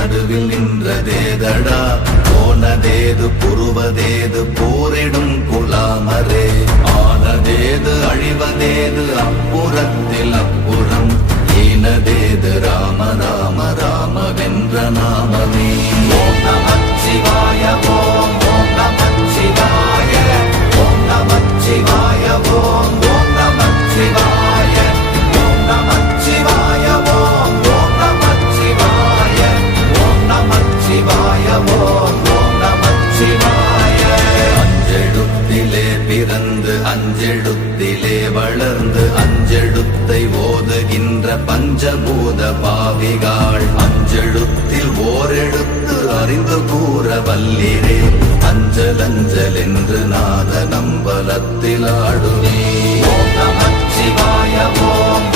நடுவில் நின்றதேதடா போனதேது புருவதேது போரிடும் குலாமரே ஆனதேது அழிவதேது அப்புறத்தில் அப்புறம் ஈனதேது ராம ராம ராம வென்ற நாமமே ஓம் நமச்சிவாய ஓம் ஓம் நமச்சிவாய ஓம் நமச்சிவாய ஓம் ஓம் நமச்சிவாய ஓம் நமச்சிவாய ஓம் ஓம் நமச்சிவாய ஓம் நமச்சிவாய ஓம் ஓம் நமச்சிவாய அஞ்செழுத்திலே பிறந்து அஞ்செழுத்திலே வளர்ந்து அஞ்செழுத்தை ஓதுகின்ற பஞ்சபூத பாவிகாள் அஞ்செழுத்தில் ஓரெழுத்து அறிந்து கூற வல்லிரே அஞ்சல் அஞ்சல் என்று நாத நம்பலத்தில் ஆடுவே ஓம் நமச்சிவாய ஓம்